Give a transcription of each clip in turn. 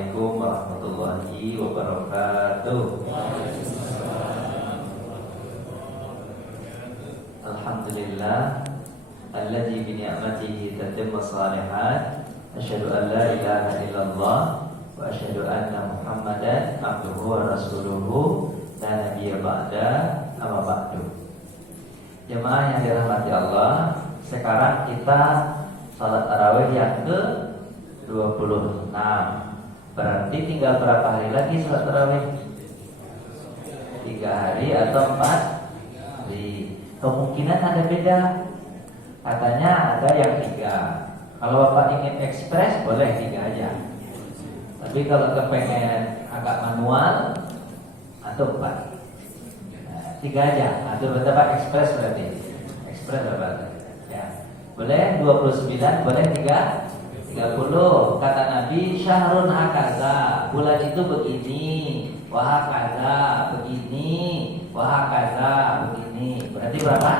Assalamualaikum warahmatullahi wabarakatuh. Alhamdulillah alladzi bi ni'matihi tatimmu shalihat. Asyhadu an la ilaha illallah wa asyhadu anna Muhammadan abduhu wa rasuluhu la nabiyya ba'da amma ba'du. Jemaah yang dirahmati Allah, sekarang kita salat tarawih yang ke-26. Berarti tinggal berapa hari lagi salat tarawih? 3 hari atau 4 hari. Kemungkinan ada beda. Katanya ada yang 3. Kalau Bapak ingin ekspres boleh 3 aja. Tapi kalau kepengen agak manual atau 4. 3 aja. Atau Bapak ekspres berarti. Ekspres Bapak. Ya. Boleh 29, boleh 30. Kata Nabi, syahrun hakaza, bulan itu begini, wahakaza begini, wahakaza begini. Berarti berapa?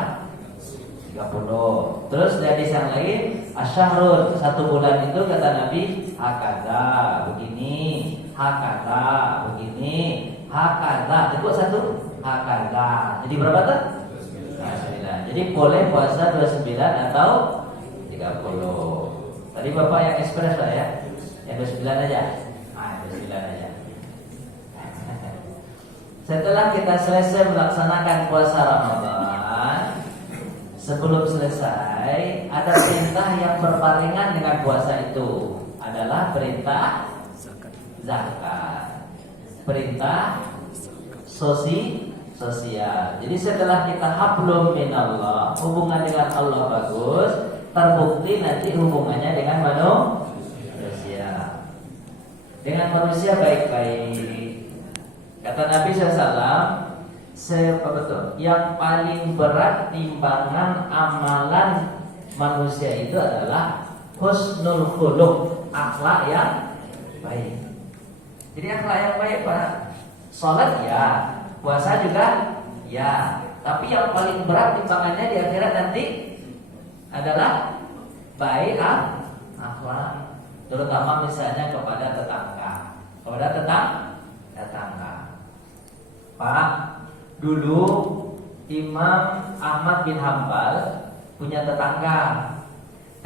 30. Terus dari yang lain, asyahrun, 1 bulan itu kata Nabi, hakaza begini, hakaza begini, hakaza. Itu 1 hakaza. Jadi berapa tuh? 29. Jadi boleh puasa 29 atau 30. Tadi Bapak yang ekspres lah ya. Yang 29 aja. 29 aja. Setelah kita selesai melaksanakan puasa Ramadan, sebelum selesai ada perintah yang berpalingan dengan puasa itu. Adalah perintah zakat. Perintah sosial. Jadi setelah kita hablum minallah, hubungan dengan Allah bagus, terbukti nanti hubungannya dengan manusia. Dengan manusia baik-baik. Kata Nabi SAW, yang paling berat timbangan amalan manusia itu adalah husnul khuluq, akhlak yang baik. Jadi akhlak yang baik Pak. Salat ya, puasa juga ya. Tapi yang paling berat timbangannya di akhirat nanti adalah baik akhlak, terutama misalnya kepada tetangga. Pak, dulu Imam Ahmad bin Hambal punya tetangga.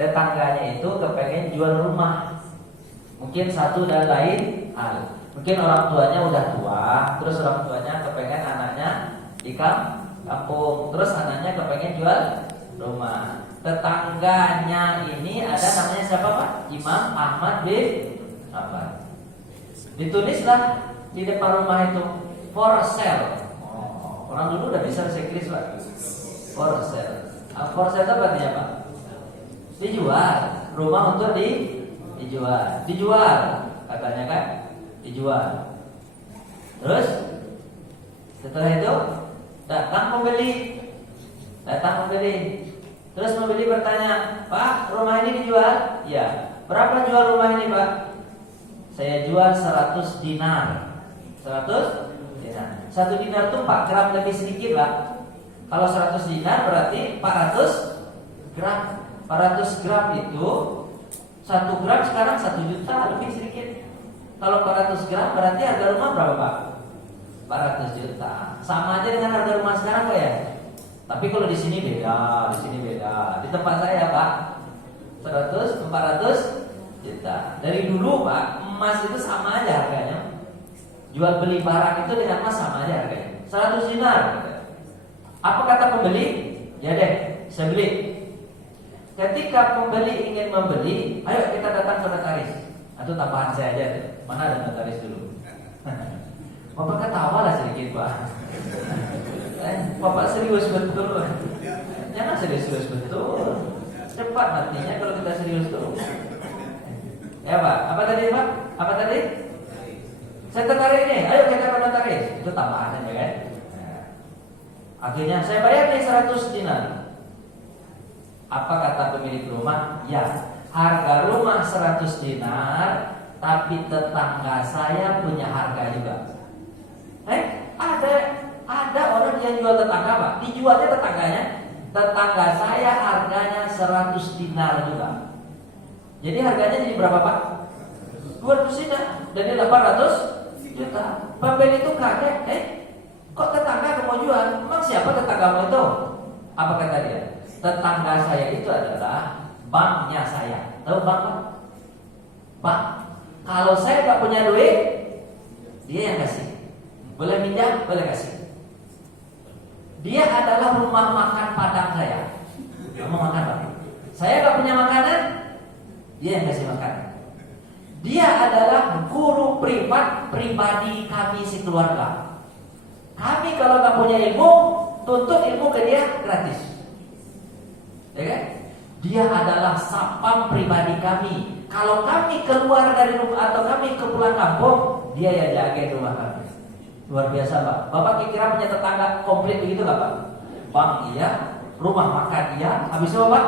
Tetangganya itu kepengen jual rumah. Mungkin satu dan lain hal. Mungkin orang tuanya udah tua, terus orang tuanya kepengen anaknya di kampung, terus anaknya kepengen jual rumah. Tetangganya ini ada namanya siapa Pak? Imam Ahmad bin Hambal. Ditulislah di depan rumah itu for sale. Orang dulu udah bisa bahasa Inggris Pak. For sale. For sale itu artinya apa? Dijual. Rumah untuk dijual. Dijual katanya kan? Dijual. Terus setelah itu datang pembeli. Terus pembeli bertanya, Pak, rumah ini dijual? Ya. Berapa jual rumah ini Pak? Saya jual 100 dinar. 100 dinar. 1 dinar itu 4 gram lebih sedikit Pak. Kalau 100 dinar berarti 400 gram. 400 gram itu 1 gram sekarang 1 juta lebih sedikit. Kalau 400 gram berarti harga rumah berapa Pak? 400 juta. Sama aja dengan harga rumah sekarang Pak ya? Tapi kalau di sini beda, Di tempat saya Pak, 100, 400 juta. Dari dulu Pak, emas itu sama aja harganya. Jual beli barang itu dengan emas sama aja harganya. 100 dinar. Apa kata pembeli? Ya deh, saya beli. Ketika pembeli ingin membeli, ayo kita datang ke notaris. Atau tambahan saya aja deh. Mana ada notaris dulu? Bapak ketawa lah sedikit Pak. Bapak serius betul. Jangan serius betul. Cepat matinya kalau kita serius tuh. Ya Pak, apa tadi Pak? Apa tadi? Saya tertarik ini, ayo kita ke notaris. Itu tambahan aja kan? Akhirnya saya bayar nih 100 dinar. Apa kata pemilik rumah? Ya, harga rumah 100 dinar, tapi tetangga saya punya harga juga. Ada orang yang jual tetangga Pak, dijualnya tetangganya. Tetangga saya harganya 100 dinar juga. Jadi harganya jadi berapa Pak? 200 dinar dari 800 juta. Pembeli itu kaget, kok tetangga mau jual? Emang siapa tetanggamu itu? Apa kata dia? Tetangga saya itu adalah banknya saya. Tahu bank apa? Bank. Kalau saya nggak punya duit, dia yang kasih. Boleh minjam, boleh kasih. Dia adalah rumah makan padang saya. Dia mau makan apa? Saya nggak punya makanan, dia yang kasih makanan. Dia adalah guru privat pribadi kami sekeluarga. Kami kalau nggak punya ilmu, tuntut ilmu ke dia gratis. Ya kan? Dia adalah sapam pribadi kami. Kalau kami keluar dari rumah atau kami ke pulang kampung, dia yang jaga rumah kami. Luar biasa, Pak. Bapak kira punya tetangga komplit begitu nggak, Pak? Bank iya, rumah makan iya, habis itu Pak,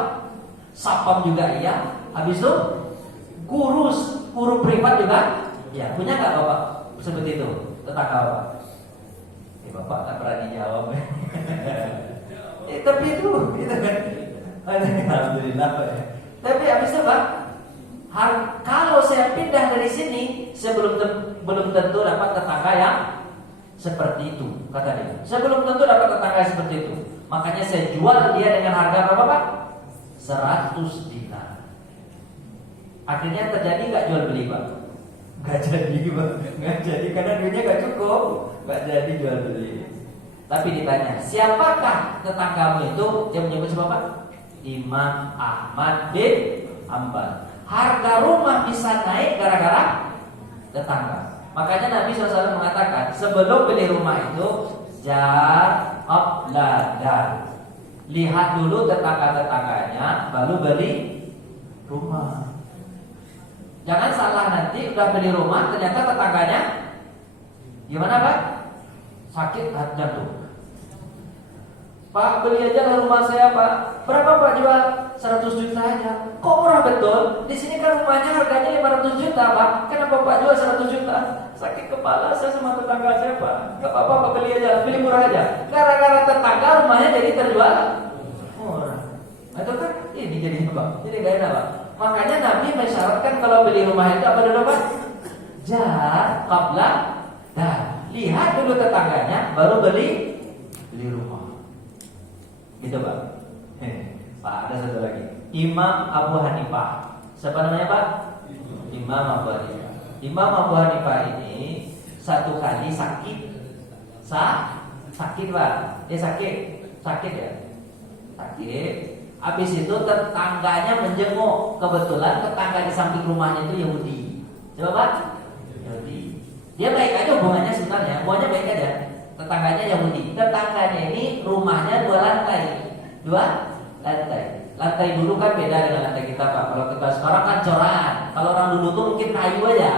sapam juga iya, habis itu guru privat juga, ya punya nggak Bapak seperti itu tetangga Bapak? Bapak tak berani jawab. Tapi itu kan, alhamdulillah Pak. Tapi habis itu Pak, kalau saya pindah dari sini, belum tentu dapat tetangga yang seperti itu, kata dia. Saya belum tentu dapat tetangga seperti itu. Makanya saya jual dia dengan harga berapa Pak? 100 dinar. Akhirnya terjadi nggak jual beli Pak? Nggak jadi Pak. Nggak jadi karena duitnya nggak cukup. Nggak jadi jual beli. Tapi ditanya, siapakah tetanggamu itu? Dia menyebut siapa Pak? Imam Ahmad bin Hanbal. Harga rumah bisa naik gara-gara tetangga. Makanya Nabi SAW mengatakan sebelum beli rumah itu jar qabladan. Lihat dulu tetangga-tetangganya baru beli rumah. Jangan salah nanti udah beli rumah ternyata tetangganya gimana Pak? Sakit jantung. Pak beli aja rumah saya Pak. Berapa Pak jual? 100 juta aja. Kok murah betul? Di sini kan rumahnya harganya 500 juta Pak. Kenapa Pak jual 100 juta? Sakit kepala saya sama tetangga saya Pak. Gak apa-apa Pak beli aja, beli murah aja. Gara-gara tetangga rumahnya jadi terjual murah. Nah, itu kan ini jadinya Pak. Jadi gak enak Pak. Makanya Nabi mensyaratkan kalau beli rumah itu apa dulu Pak? Jar qabla dan lihat dulu tetangganya baru beli rumah. Gitu Pak. Pak ada satu lagi. Imam Abu Hanifah. Siapa namanya Pak? Imam Abu Hanifah. Imam Abu Hanifah ini satu kali sakit. Sakit Pak. Dia sakit ya. Sakit. Habis itu tetangganya menjenguk. Kebetulan tetangga di samping rumahnya itu Yahudi. Coba Pak? Yahudi. Dia baik aja hubungannya sebenarnya. Hubungannya baik aja. Tetangganya Yahudi. Tetangganya ini rumahnya 2 lantai. 2 lantai. Lantai dulu kan beda dengan lantai kita Pak. Kalau kita sekarang kan coran. Kalau orang dulu tuh mungkin kayu aja.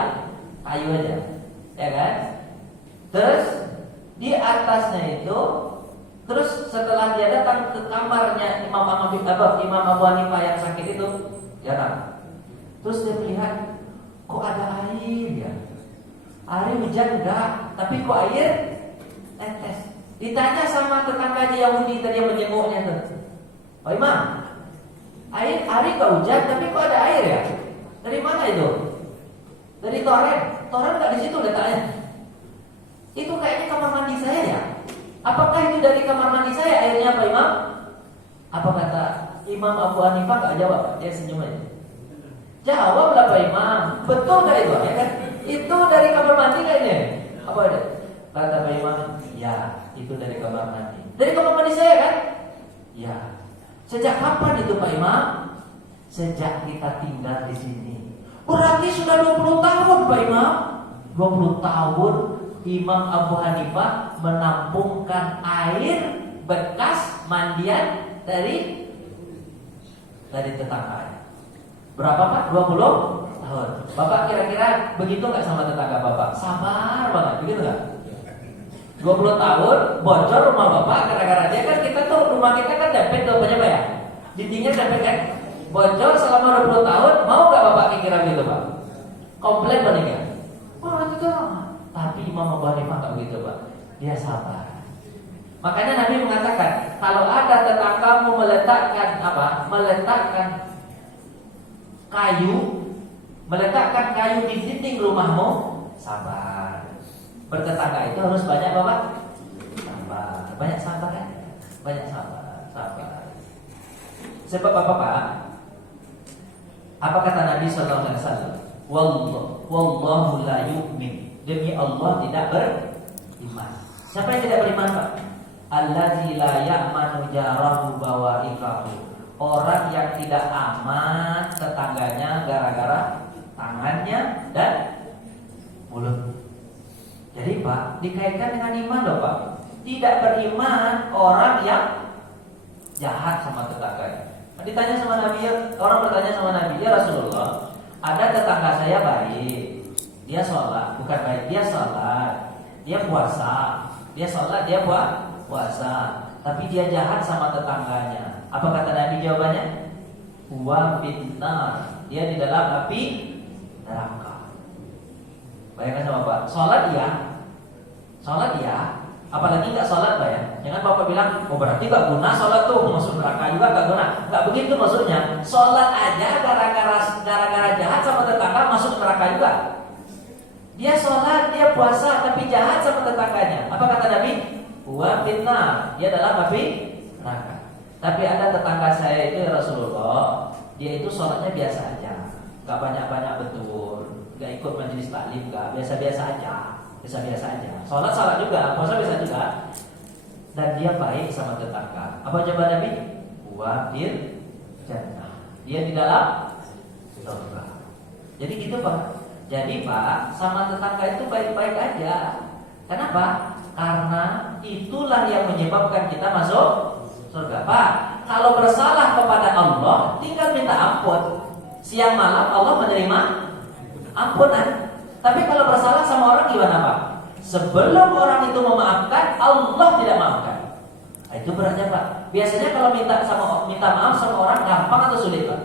Ya kan? Terus di atasnya itu, terus setelah dia datang ke kamarnya Imam Abu Hanifah yang sakit itu, ya. Terus dia melihat kok ada air ya. Air hujan enggak, tapi kok air tetes. Ditanya sama tetangganya Yahudi tadi yang menjenguknya tuh. Pak Imam, air enggak hujan, tapi kok ada air ya? Dari mana itu? Dari toren. Toren enggak di situ letaknya. Itu kayaknya kamar mandi saya ya. Apakah itu dari kamar mandi saya airnya Pak Imam? Apa kata Imam Abu Hanifah enggak jawab? Dia senyum aja. Jawablah Pak Imam. Betul enggak itu? Ya kan? Itu dari kamar mandi kayaknya. Apa ada? Kata Pak Imam, ya itu dari kamar mandi. Dari kamar mandi saya kan? Ya. Sejak kapan itu Pak Imam? Sejak kita tinggal di sini. Berarti sudah 20 tahun Pak Imam. 20 tahun Imam Abu Hanifah menampungkan air bekas mandian dari tetangganya. Berapa Pak? 20 tahun. Bapak kira-kira begitu nggak sama tetangga Bapak? Sabar banget, begitu nggak? 20 tahun bocor rumah Bapak gara-gara dia kan kita tuh rumah kita kan dempet tuh banyak Pak ya. Dindingnya dempet kan? Bocor selama 20 tahun, mau nggak Bapak kira gitu Pak? Komplain paling ya? Oh itu lama. Tapi Imam Abu Hanifah nggak begitu Pak. Dia sabar. Makanya Nabi mengatakan kalau ada tetanggamu meletakkan kayu Meletakkan kayu di dinding rumahmu, sabar. Bertetangga itu harus banyak apa? Sabar. Banyak sabar ya? Banyak sabar. Sabar. Sebab apa Pak? Apa kata Nabi sallallahu alaihi wasallam? Wallahu la yu'min. Demi Allah tidak beriman. Siapa yang tidak beriman Pak? Allazi la ya'manu jarahu bawa'iqahu. Orang yang tidak aman tetangganya gara-gara tangannya dan mulut. Jadi Pak, dikaitkan dengan iman loh Pak. Tidak beriman orang yang jahat sama tetangganya. Ditanya sama Nabi, orang bertanya sama Nabi, ya Rasulullah, ada tetangga saya baik, dia sholat, bukan baik, dia sholat, dia puasa, dia sholat, dia puasa, tapi dia jahat sama tetangganya. Apa kata Nabi jawabannya? Huwa finnar, dia di dalam api neraka. Bayangkan sama Pak, sholat ya, apalagi nggak sholat Pak ya. Jangan Bapak bilang, oh berarti gak guna sholat tuh, masuk neraka juga gak guna. Gak begitu maksudnya. Sholat aja gara-gara jahat sama tetangga masuk neraka juga. Dia sholat, dia puasa, tapi jahat sama tetangganya. Apa kata Nabi? Huwa finnar, dia dalam api neraka. Tapi ada tetangga saya itu ya Rasulullah, dia itu sholatnya biasa aja, gak banyak-banyak betul, gak ikut majelis taklim, gak biasa-biasa aja. Biasa-biasa aja. Sholat juga, puasa biasa juga. Dan dia baik sama tetangga. Apa jawaban Nabi? Wa fil jannah. Dia di dalam surga. Jadi gitu Pak. Jadi Pak, sama tetangga itu baik-baik aja. Kenapa? Karena itulah yang menyebabkan kita masuk surga Pak. Kalau bersalah kepada Allah, tinggal minta ampun. Siang malam Allah menerima ampunan. Tapi kalau bersalah sama orang gimana Pak? Sebelum orang itu memaafkan, Allah tidak maafkan. Nah, itu beratnya Pak. Biasanya kalau minta maaf sama orang gampang atau sulit Pak?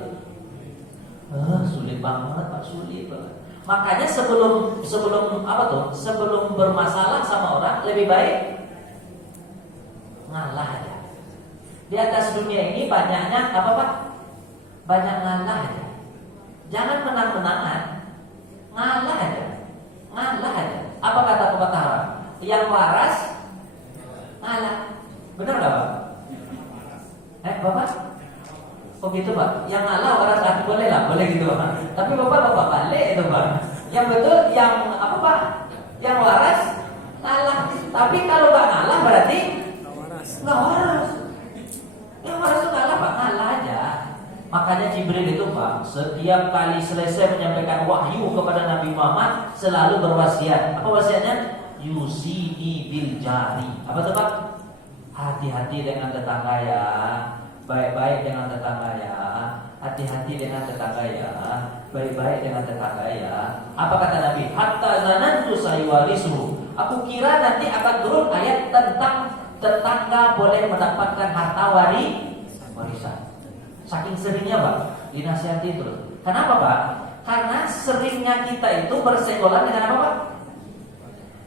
Sulit banget Pak, sulit banget. Makanya sebelum apa tuh? Sebelum bermasalah sama orang lebih baik ngalah aja. Di atas dunia ini banyaknya apa Pak? Banyak ngalah aja. Jangan menang-menangan. Ngalah aja. Ngalah aja. Apa kata pepatah Arab? Yang waras ngalah. Benar gak Pak? Bapak? Oh gitu Pak. Yang ngalah waras hati boleh lah, boleh gitu Pak. Tapi Bapak balik itu Pak. Yang betul yang apa Pak? Yang waras ngalah. Tapi kalau gak ngalah berarti gak waras. Yang waras itu ngalah Pak, ngalah aja. Makanya Jibril itu Pak, setiap kali selesai menyampaikan wahyu kepada Nabi Muhammad selalu berwasiat. Apa wasiatnya? Yusini bil jari. Apa tuh Pak? Hati-hati dengan tetangga ya. Baik-baik dengan tetangga ya. Hati-hati dengan tetangga ya. Baik-baik dengan tetangga ya. Apa kata Nabi? Hatta zanantu sayuwarisu. Aku kira nanti akan turun ayat tentang tetangga boleh mendapatkan harta warisan. Saking seringnya Pak dinasihati terus. Kenapa Pak? Karena seringnya kita itu bersenggolan dengan apa Pak?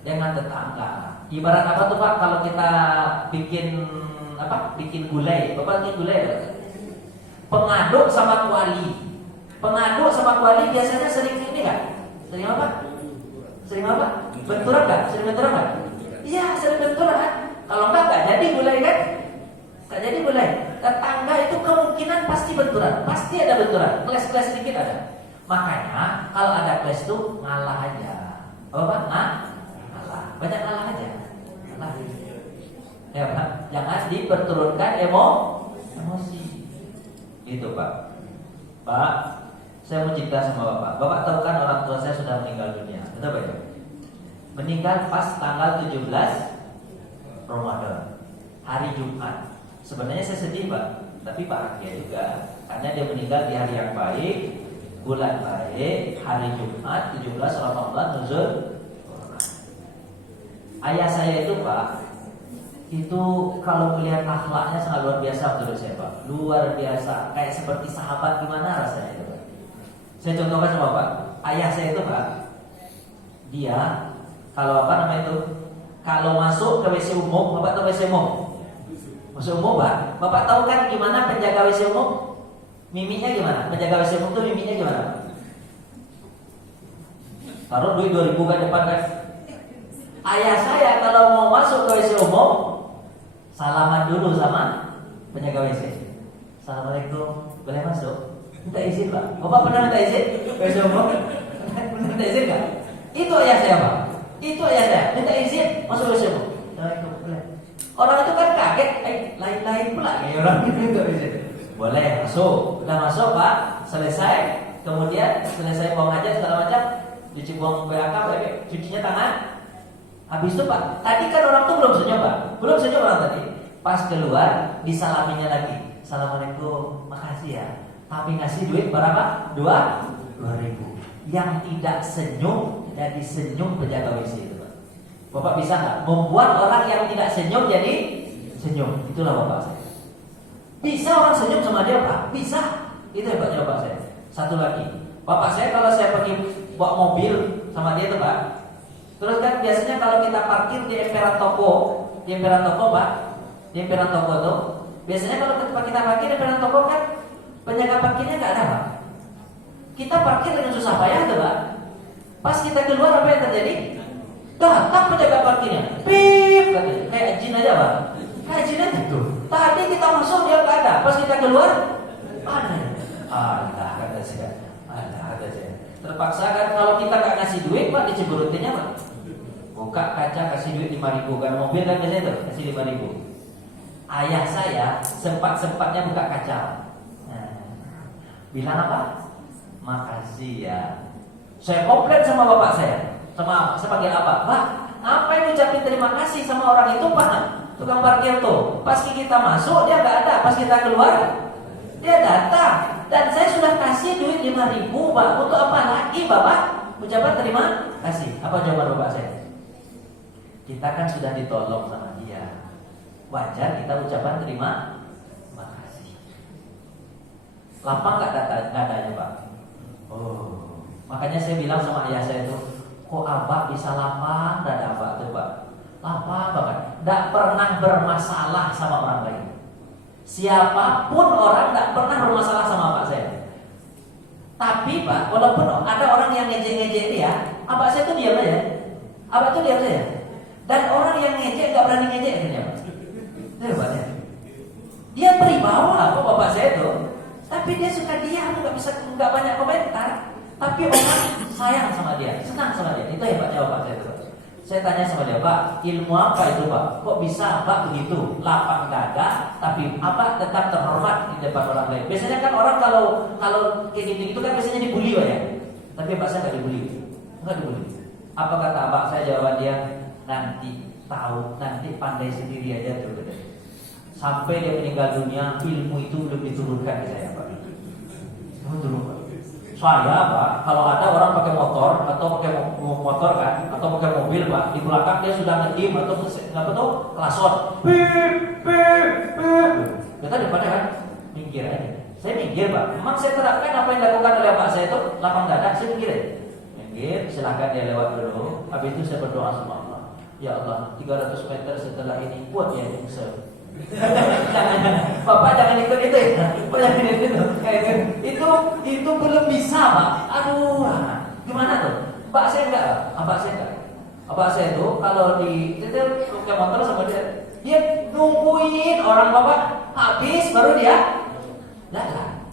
Dengan tetangga. Ibarat apa tuh Pak? Kalau kita bikin apa? Bikin gulai. Bapak bikin gulai Pak? Pengaduk sama kuali. Pengaduk sama kuali biasanya sering ini kan? Sering apa? Sering apa? Benturan kan? Sering benturan kan? Iya sering benturan. Kalau enggak jadi gulai kan? Enggak jadi gulai. Tetangga itu kemungkinan pasti benturan, pasti ada benturan, kles-kles sedikit ada. Makanya kalau ada kles itu ngalah aja. Apa Pak? Ngalah, banyak ngalah aja. Ngalah. Ya Pak, jangan diperturunkan emosi. Gitu Pak. Pak, saya mau cerita sama Bapak. Bapak tahu kan orang tua saya sudah meninggal dunia. Betul Pak ya? Meninggal pas tanggal 17 Ramadan, hari Jumat. Sebenarnya saya sedih Pak, tapi bahagia juga karena dia meninggal di hari yang baik, bulan baik, hari Jumat 17 Ramadan nuzul. Ayah saya itu Pak, itu kalau melihat akhlaknya sangat luar biasa menurut saya Pak. Luar biasa, kayak seperti sahabat, gimana rasanya itu Pak. Saya contohkan sama Pak. Ayah saya itu Pak, dia kalau apa namanya itu, kalau masuk ke WC umum, Bapak tahu WC umum? Masuk umum Pak, Bapak tahu kan gimana penjaga WC umum? Mimiknya gimana? Penjaga WC umum itu mimiknya gimana? taruh duit 2.000 ke depan kan. Ayah saya kalau mau masuk ke WC umum, salaman dulu sama penjaga WC. Assalamualaikum, boleh masuk? Minta izin Pak. Bapak pernah minta izin? WC umum? Minta izin nggak? Itu ayah saya Pak. Itu ayah saya. Minta izin masuk WC umum. Assalamualaikum, boleh. Orang itu kan kaget, lain-lain pula kayak orang minta izin. Boleh masuk. Udah masuk Pak, selesai. Kemudian selesai buang hajat segala macam, cuci buang PAK, cucinya tangan. Habis itu Pak, tadi kan orang tuh belum senyum Pak, belum senyum orang tadi. Pas keluar, disalaminya lagi. Assalamualaikum, makasih ya. Tapi ngasih duit berapa? 2.000. Yang tidak senyum jadi senyum penjaga WC itu Pak. Bapak bisa nggak membuat orang yang tidak senyum jadi senyum? Itulah Bapak saya. Bisa orang senyum sama dia Pak? Bisa. Itu hebatnya Bapak saya. Satu lagi, Bapak saya kalau saya pergi bawa mobil sama dia tuh Pak. Terus kan biasanya kalau kita parkir di emperan toko Pak, di emperan toko tuh, biasanya kalau kita parkir di emperan toko kan penjaga parkirnya nggak ada Pak. Kita parkir dengan susah payah tuh Pak. Pas kita keluar apa yang terjadi? Datang penjaga parkirnya, pip katanya, kayak jin aja Pak, kayak jin aja tuh. Tadi kita masuk dia nggak ada, pas kita keluar ada. Allah kata saya, terpaksa kan kalau kita nggak ngasih duit Pak, diceburutinnya Pak. Buka kaca kasih duit 5.000, kan mobil kan biasanya tuh kasih 5.000. Ayah saya sempat-sempatnya buka kaca. Bilang apa? Makasih ya. Saya komplain sama bapak saya. Saya panggil apa? Pak, apa yang ucapin terima kasih sama orang itu Pak? Tukang parkir tuh. Pas kita masuk dia nggak ada, pas kita keluar dia datang. Dan saya sudah kasih duit 5.000 Pak. Untuk apa lagi Bapak? Ucapan terima kasih. Apa jawaban bapak saya? Kita kan sudah ditolong sama dia, wajar kita ucapan terima kasih. Lapang nggak dadanya Pak? Oh, makanya saya bilang sama ayah saya itu, kok abah bisa lapang dada abah tuh Pak? Lapang banget, nggak pernah bermasalah sama orang lain. Siapapun orang nggak pernah bermasalah sama abah saya. Tapi Pak, walaupun ada orang yang ngejek-ngejek dia, abah saya tuh diam aja. Abah tuh diam aja. Dan orang yang ngejek nggak berani ngejek akhirnya Pak. Itu hebatnya. Dia beribawa kok bapak saya itu, tapi dia suka diam, nggak banyak komentar. Tapi orang sayang sama dia, senang sama dia. Itu hebatnya bapak saya itu. Saya tanya sama dia, Pak, ilmu apa itu Pak? Kok bisa Pak begitu? Lapang dada, tapi apa tetap terhormat di depan orang lain. Biasanya kan orang kalau kayak gitu kan biasanya dibully Pak ya. Tapi Pak saya nggak dibully, nggak dibully. Apa kata Pak saya? Jawaban dia, nanti tahu, nanti pandai sendiri aja tuh. Sampai dia meninggal dunia, ilmu itu belum diturunkan ke saya Pak. Kamu turun Pak. Saya Pak, kalau ada orang pakai motor atau pakai motor kan, atau pakai mobil Pak, di belakang dia sudah ngedim atau apa tuh klason, pip. Kita depannya kan minggir aja. Saya minggir Pak. Memang saya terapkan apa yang dilakukan oleh Pak saya itu lapang dada, saya minggir aja. Minggir, silakan dia lewat dulu. Habis itu saya berdoa sama Allah. Ya Allah, 300 meter setelah ini buat dia nyungsep. Bapak jangan ikut itu ya. Bapak jangan ikut itu. Itu belum bisa Pak. Aduh, gimana tuh? Pak saya enggak. Bapak saya tuh kalau di itu pakai motor sama dia nungguin orang Bapak habis baru dia jalan.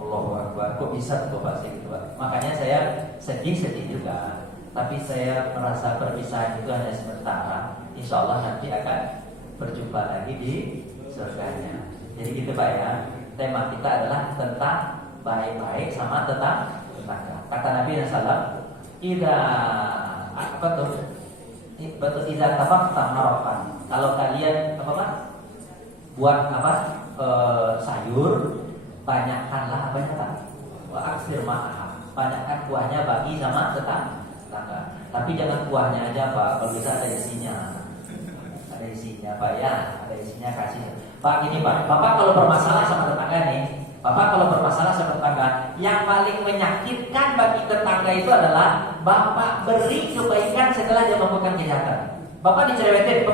Allahu Akbar. Kok bisa tuh Bapak saya gitu Pak? Makanya saya sedih juga. Tapi saya merasa perpisahan itu hanya sementara. Insya Allah nanti akan berjumpa lagi di surganya. Jadi gitu Pak ya. Tema kita adalah tentang baik-baik sama tentang tetangga. Kata Nabi SAW, Idza tafaqta marafan. Kalau kalian buat sayur, banyakkanlah wa aksir ma'ah. Banyakkan kuahnya bagi sama tetangga. Tapi jangan kuahnya aja Pak, kalau bisa ada isinya. Ada isinya Pak ya, ada isinya kasih. Pak gini Pak, Bapak kalau bermasalah sama tetangga nih, yang paling menyakitkan bagi tetangga itu adalah Bapak beri kebaikan setelah dia melakukan kejahatan. Bapak dicerewetin,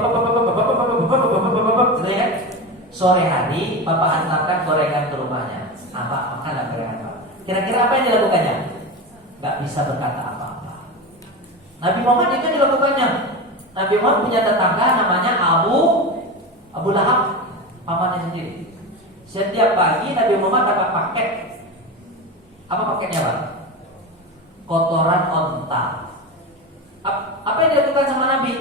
sore hari Bapak hantarkan gorengan ke rumahnya. Apa makanlah gorengan Pak. Kira-kira apa yang dilakukannya? Gak bisa berkata apa-apa. Nabi Muhammad itu dilakukannya. Nabi Muhammad punya tetangga namanya Abu Lahab, pamannya sendiri. Setiap pagi Nabi Muhammad dapat paket. Apa paketnya, Pak? Kotoran onta. Apa yang dilakukan sama Nabi?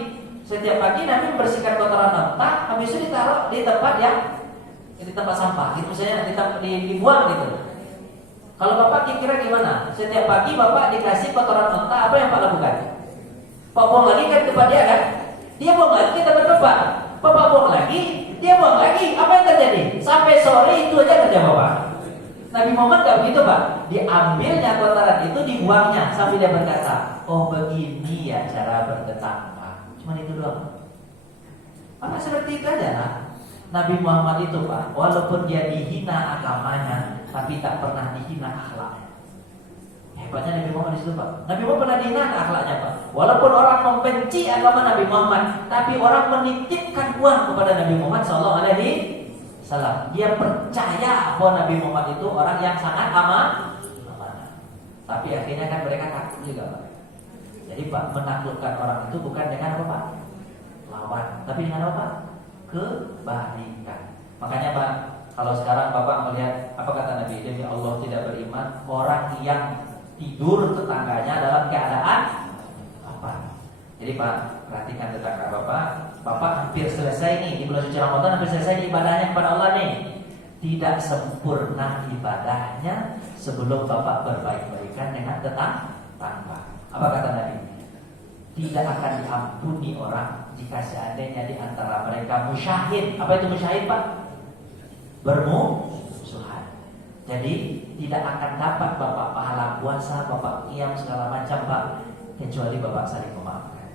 Setiap pagi Nabi membersihkan kotoran onta, habis itu ditaruh di tempat di tempat sampah, gitu misalnya dibuang gitu. Kalau Bapak kira gimana? Setiap pagi Bapak dikasih kotoran onta, apa yang Pak lakukan? Pak buang lagi kan tempat dia kan? Dia buang lagi ke tempat Bapak. Bapak buang lagi, dia buang lagi. Apa yang terjadi? Sampai sore itu aja kerja Bapak. Nabi Muhammad gak begitu, Pak. Diambilnya kotoran itu, dibuangnya sampai dia berkata, oh begini ya cara bertetangga. Cuma itu doang. Maka seperti itu aja lah. Nabi Muhammad itu, Pak, walaupun dia dihina agamanya, tapi tak pernah dihina akhlaknya. Hebatnya Nabi Muhammad di situ, Pak. Nabi Muhammad pernah dihina akhlaknya, Pak. Walaupun orang membenci agama Nabi Muhammad, tapi orang menitipkan uang kepada Nabi Muhammad SAW. Dia percaya bahwa Nabi Muhammad itu orang yang sangat amanah. Tapi akhirnya kan mereka takut juga, Pak. Jadi Pak, menaklukkan orang itu bukan dengan apa, Pak? Lawan, tapi dengan apa? Kebaikan. Makanya Pak, kalau sekarang Bapak melihat apa kata Nabi, demi Allah tidak beriman orang yang tidur tetangganya dalam keadaan apa? Jadi Pak, perhatikan tetangga Bapak. Bapak hampir selesai nih di bulan suci Ramadan, hampir selesai ibadahnya kepada Allah nih. Tidak sempurna ibadahnya sebelum Bapak berbaik-baikan dengan tetangga. Apa kata Nabi? Tidak akan diampuni orang jika seandainya di antara mereka musyahid. Apa itu musyahid, Pak? Bermusuhan. Jadi tidak akan dapat Bapak pahala puasa, Bapak qiyam segala macam, Pak, kecuali Bapak saling memaafkan.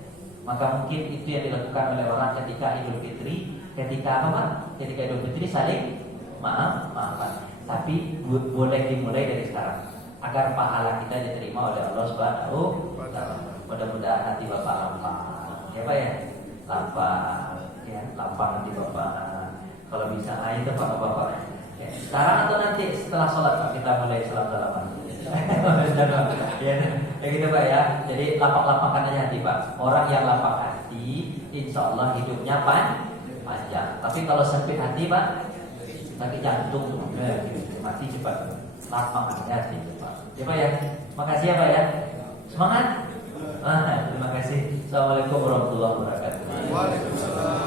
Maka mungkin itu yang dilakukan oleh orang ketika Idul Fitri. Ketika apa, Pak? Ketika Idul Fitri saling maafkan. Tapi boleh dimulai dari sekarang agar pahala kita diterima oleh Allah Subhanahu wa taala. Mudah-mudahan hati Bapak lapang. Ya Pak ya? Lapang. Ya, lapang hati Bapak. Kalau bisa itu Bapak. Ya, sekarang atau nanti setelah sholat Pak kita mulai salam-salaman. Ya gitu Pak ya. Jadi lapang-lapangkan aja hati Pak. Orang yang lapang hati, insya Allah hidupnya panjang. Tapi kalau sempit hati Pak, sakit jantung, mati cepat. Lapang hati Pak. Ya Pak ya. Makasih ya Pak ya. Semangat. Terima kasih. Assalamualaikum warahmatullahi wabarakatuh. Waalaikumsalam.